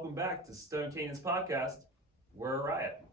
welcome back to Stone Canyon's podcast, We're a Riot.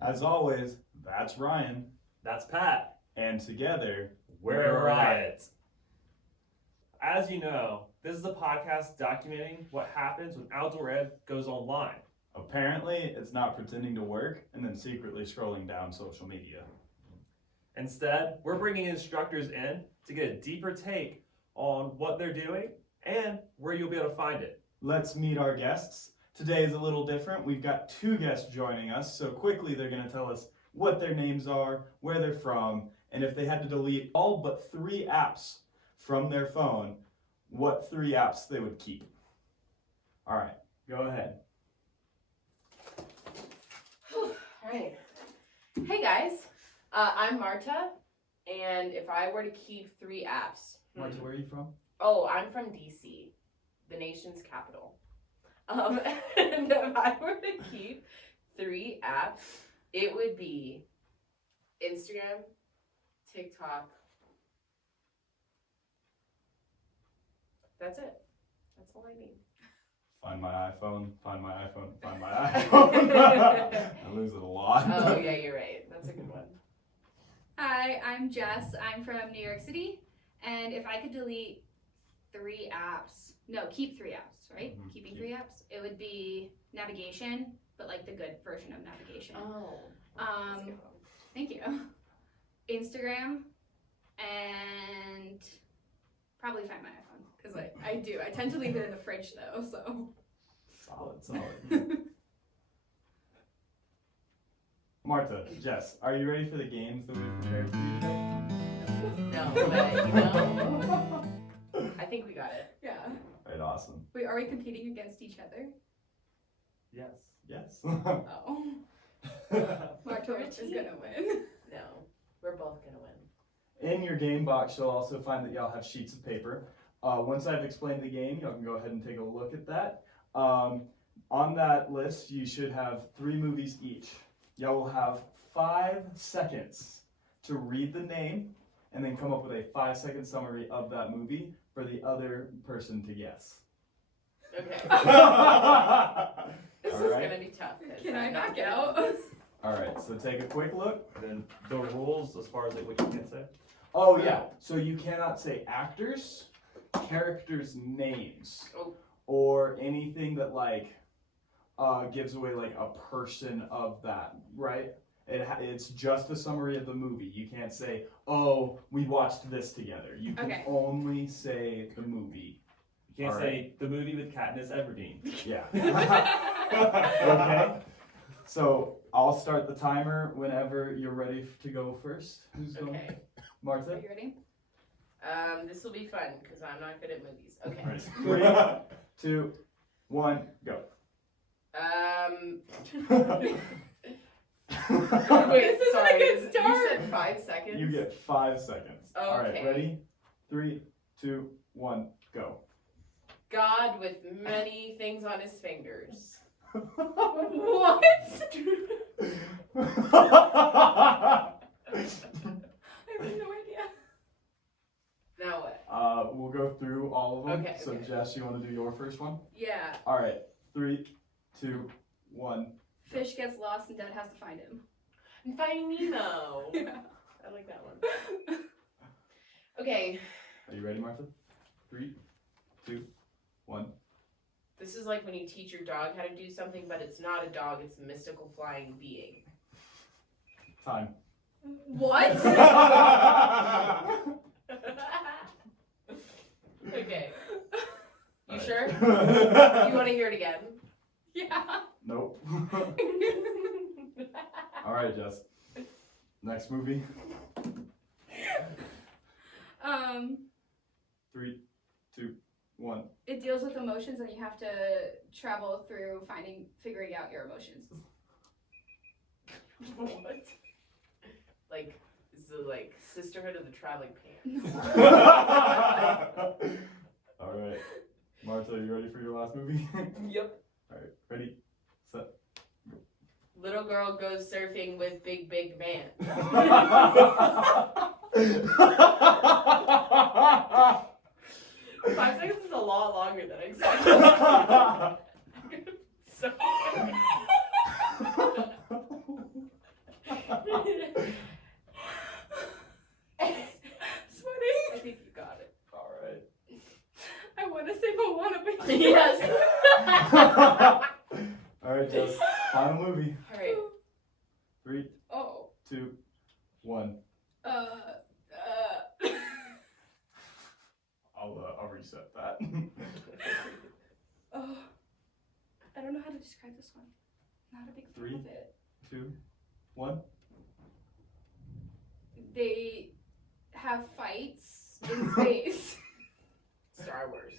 As always, that's Ryan. That's Pat. And together, We're a Riot. As you know, this is a podcast documenting what happens when Outdoor Ed goes online. Apparently, it's not pretending to work and then secretly scrolling down social media. Instead, we're bringing instructors in to get a deeper take on what they're doing and where you'll be able to find it. Let's meet our guests. Today is a little different. We've got two guests joining us, so quickly they're going to tell us what their names are, where they're from, and if they had to delete all but 3 apps from their phone, what 3 apps they would keep. All right, go ahead. All right. Hey guys, I'm Marta, and if I were to keep 3 apps. Marta, where are you from? Oh, I'm from DC, the nation's capital. And if I were to keep 3 apps, it would be Instagram, TikTok. That's it. That's all I need. Find my iPhone, find my iPhone, find my iPhone. I lose it a lot. Oh, yeah, you're right. That's a good one. Hi, I'm Jess. I'm from New York City. And if I could delete 3 apps, keep 3 apps, right? Mhm. Keeping 3 apps, it would be navigation, but like the good version of navigation. Oh. That's a good one. Thank you. Instagram, and probably find my iPhone, because I tend to leave it in the fridge though, so. Solid. Marta, Jess, are you ready for the games that we've prepared for you today? No, but I think we got it. Yeah. Right, awesome. Wait, are we competing against each other? Yes. Yes. Oh. Marta is gonna win. No, we're both gonna win. In your game box, you'll also find that y'all have sheets of paper. Once I've explained the game, y'all can go ahead and take a look at that. On that list, you should have 3 movies each. Y'all will have 5 seconds to read the name and then come up with a 5-second summary of that movie for the other person to guess. Okay. This All is right. gonna be tough. 'Cause Can I'm I not back good at out? this. All right, so take a quick look. Then the rules as far as like what you can say. Oh yeah, so you cannot say actors, characters' names, Oh. or anything that gives away like a person of that, right? It's just a summary of the movie. You can't say, oh, we watched this together. You can Okay. only say the movie. You can't All say the movie with Katniss Everdeen. Yeah. Okay. So I'll start the timer whenever you're ready to go first. Who's going? Okay. Martha? Are you ready? This will be fun because I'm not good at movies. Okay. Ready? 3, 2, 1, go. Wait, This isn't sorry. a good start. You said 5 seconds. You get 5 seconds. Oh, All right, okay. ready? 3, 2, 1, go. God with many things on his fingers. What? I have no idea. Now what? We'll go through all of them. Okay, So okay. Jess, you want to do your first one? Yeah. All right, 3, 2, 1. Fish gets lost and Dad has to find him. And Finding Nemo. Yeah. I like that one. Okay, Are you ready, Martha? 3, 2, 1. this is like when you teach your dog how to do something, but it's not a dog, it's a mystical flying being. Time. What? Okay, you All sure? right. You want to hear it again? Yeah. Nope. All right, Jess. Next movie. 3, 2, 1. It deals with emotions, and you have to travel through figuring out your emotions. What? Like, is the Sisterhood of the Traveling Pants? All right. Martha, are you ready for your last movie? Yep. All right, ready, set. Little girl goes surfing with big man. 5 seconds is a lot longer than I expected. know how to describe this one. Not a big fan 3, of it. 2, 1. They have fights in space. Star Wars.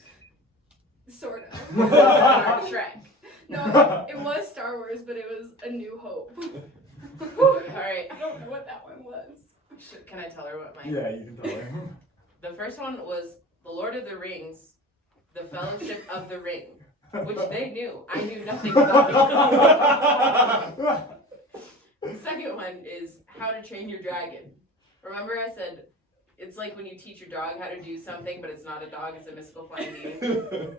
Sort of. Star Trek. No, it was Star Wars, but it was A New Hope. Alright. I don't know what that one was. Can I tell her what mine? Yeah, you can tell her. The first one was The Lord of the Rings, The Fellowship of the Ring, which they knew. I knew nothing about it. The second one is How to Train Your Dragon. Remember I said it's like when you teach your dog how to do something, but it's not a dog, it's a mystical flying being.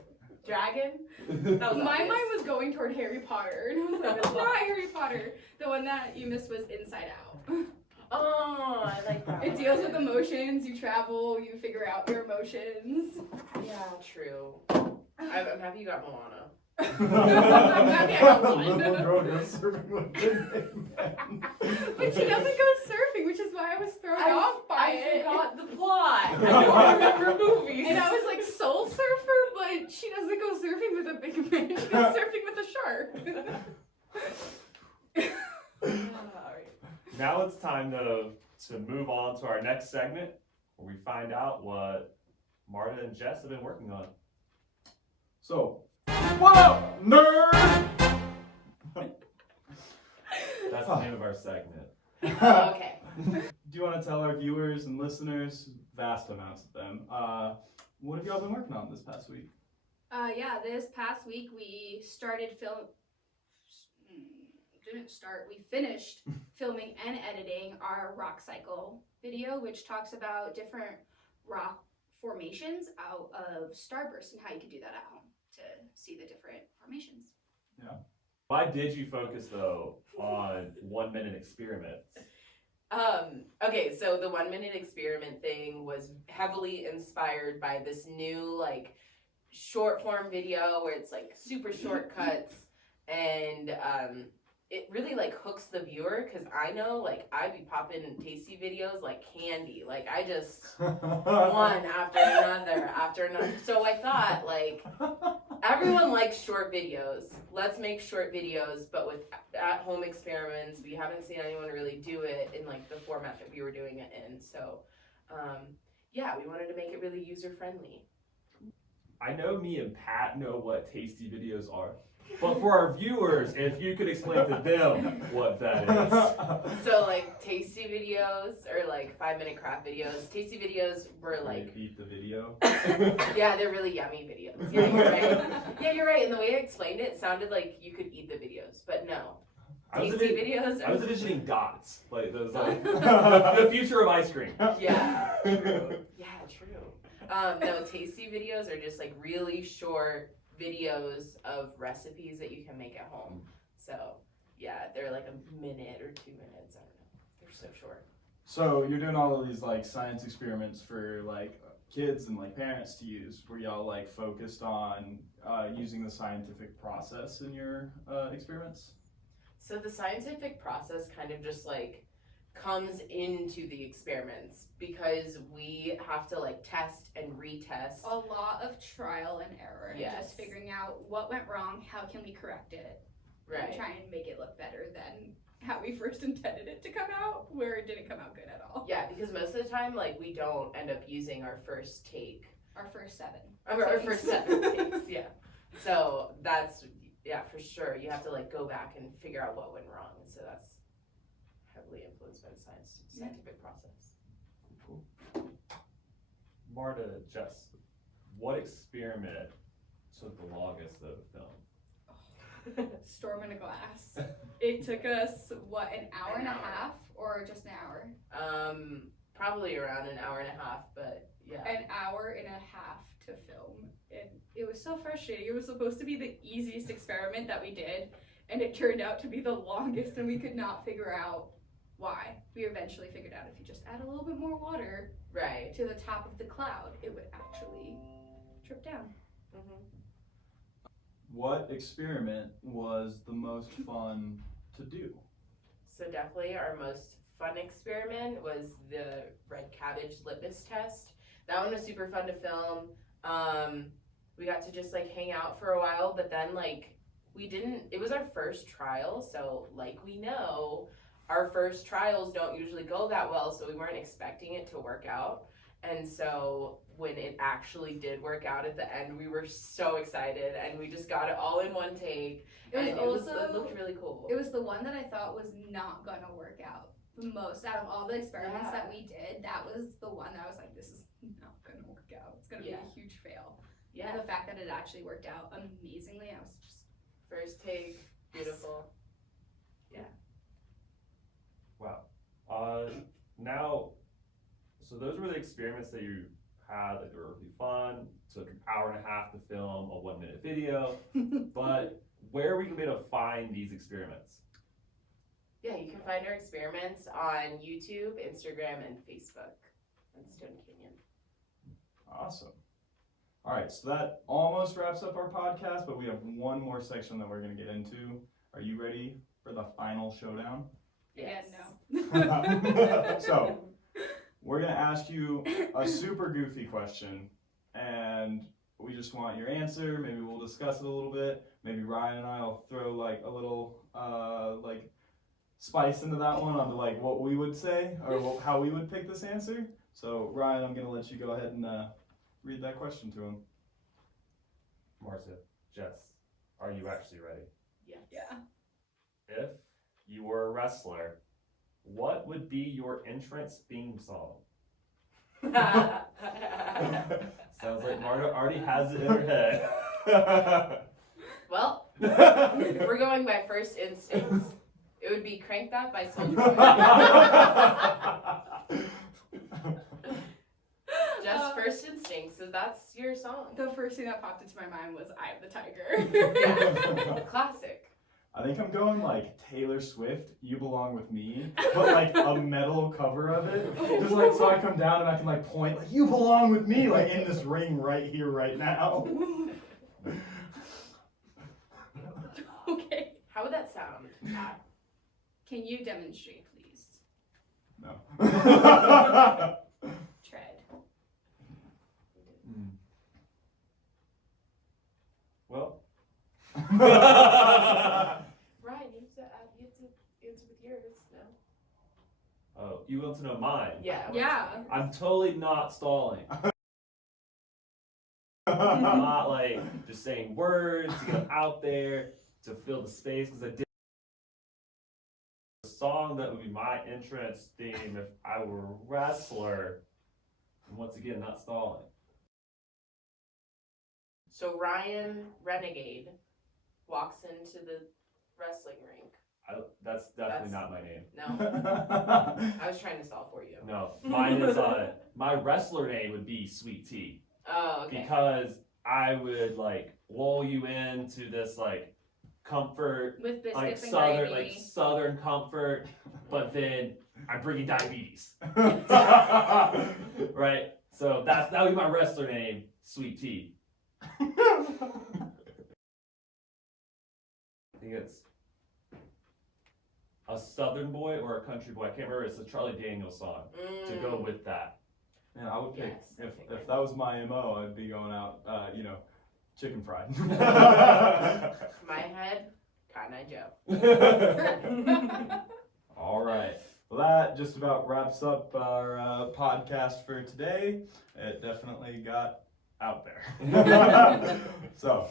Dragon? That was My obvious. mind was going toward Harry Potter, and I was like, it's not Harry Potter. The one that you missed was Inside Out. Oh, I like that. It one. deals with emotions. You travel, you figure out your emotions. Yeah, true. I'm happy you got Moana. I'm happy I got one. Little girl goes surfing with big men. But she doesn't go surfing, which is why I was thrown off by I it. forgot the plot. I don't remember movies. And I was like, Soul Surfer, but she doesn't go surfing with a big man. She goes surfing with a shark. Alright. Now it's time to move on to our next segment where we find out what Marta and Jess have been working on. So, what up, nerd? That's the name of our segment. Okay. Do you want to tell our viewers and listeners, vast amounts of them, what have y'all been working on this past week? Yeah, this past week we started we finished filming and editing our rock cycle video, which talks about different rock formations out of starburst and how you can do that at home to see the different formations. Why did you focus though on 1 minute experiments? Okay, so the 1 minute experiment thing was heavily inspired by this new like short form video where it's like super shortcuts and it really like hooks the viewer because I know like I'd be popping tasty videos like candy. Like I just one after another. So I thought like everyone likes short videos. Let's make short videos, but with at home experiments. We haven't seen anyone really do it in like the format that we were doing it in. So yeah, we wanted to make it really user friendly. I know me and Pat know what tasty videos are, but for our viewers, if you could explain to them what that is. So like tasty videos or like 5 minute craft videos. Tasty videos were like beat the video. yeah, they're really yummy videos. Yeah, you're right. Yeah, you're right. And the way I explained it sounded like you could eat the videos, but no. I was Tasty videos I are was envisioning dots, like those, like the future of ice cream. yeah, true. Yeah, true. No, tasty videos are just like really short videos of recipes that you can make at home. So yeah, they're like a minute or 2 minutes. I don't know. They're so short. So you're doing all of these like science experiments for like kids and like parents to use. Were y'all like focused on using the scientific process in your experiments? So the scientific process kind of just like comes into the experiments because we have to like test and retest. A lot of trial and error and Yes. just figuring out what went wrong, how can we correct it, and Right. try and make it look better than how we first intended it to come out, where it didn't come out good at all. Yeah, because most of the time like we don't end up using our first take. Our first 7. Our first 7 takes, yeah. So that's, yeah, for sure. You have to like go back and figure out what went wrong. And so that's heavily influenced by the scientific process. Cool. Marta, Jess, what experiment took the longest to film? Storm in a glass. It took us, what, an hour and a half or just an hour? Probably around an hour and a half, but yeah. An hour and a half to film. And it was so frustrating. It was supposed to be the easiest experiment that we did, and it turned out to be the longest, and we could not figure out why. We eventually figured out if you just add a little bit more water Right. to the top of the cloud, it would actually drip down. Mm-hmm. What experiment was the most fun to do? So definitely our most fun experiment was the red cabbage litmus test. That one was super fun to film. We got to just like hang out for a while, but then like it was our first trial, so like we know, our first trials don't usually go that well, so we weren't expecting it to work out. And so when it actually did work out at the end, we were so excited, and we just got it all in one take. It It looked really cool. It was the one that I thought was not gonna work out the most out of all the experiments Yeah. that we did. That was the one that I was like, this is not gonna work out. It's gonna be Yeah. a huge fail. Yeah, And the fact that it actually worked out amazingly, I was just first take, beautiful. Wow. Now, so those were the experiments that you had, like they were really fun. Took an hour and a half to film a 1 minute video. But where are we gonna be able to find these experiments? Yeah, you can find our experiments on YouTube, Instagram, and Facebook on Stone Canyon. Awesome. All right, so that almost wraps up our podcast, but we have one more section that we're going to get into. Are you ready for the final showdown? Yes. no. So, we're going to ask you a super goofy question, and we just want your answer. Maybe we'll discuss it a little bit. Maybe Ryan and I will throw like a little like spice into that one onto like what we would say or how we would pick this answer. So, Ryan, I'm going to let you go ahead and read that question to him. Marta, Jess, are you actually ready? Yes. Yeah. If you were a wrestler, what would be your entrance theme song? Sounds like Marta already has it in her head. Well, if we're going by first instincts, it would be Crank That by Soulja Boy. Just first instincts, so that's your song. The first thing that popped into my mind was Eye of the Tiger. Yeah. Classic. I think I'm going like Taylor Swift, You Belong With Me, but like a metal cover of it. Just like so I come down and I can like point like you belong with me like in this ring right here, right now. Okay. How would that sound, Pat? Can you demonstrate, please? No. Tread. Well. Ryan, you have to answer with yours, no? Oh, you want to know mine? Yeah. Yeah. I'm totally not stalling. I'm not like just saying words to get them out there to fill the space because I did a song that would be my entrance theme if I were a wrestler. And once again, not stalling. So Ryan Renegade walks into the wrestling rink. That's definitely That's- not my name. No, I was trying to stall for you. No, mine is my wrestler name would be Sweet Tea. Oh, okay. Because I would like lull you into this like comfort, With biscuits like and southern, gravy. like southern comfort, but then I bring you diabetes, right? So that would be my wrestler name, Sweet Tea. I think it's a southern boy or a country boy. I can't remember. It's a Charlie Daniels song to go with that. Yeah, I would pick Yes, if that was my MO, I'd be going out, chicken fried. My head, Cotton Eye Joe. All right. Well, that just about wraps up our podcast for today. It definitely got out there. So,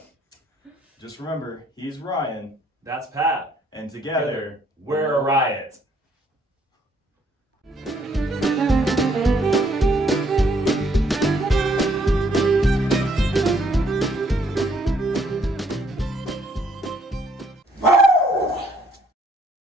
just remember, he's Ryan, That's Pat. and together, We're a riot.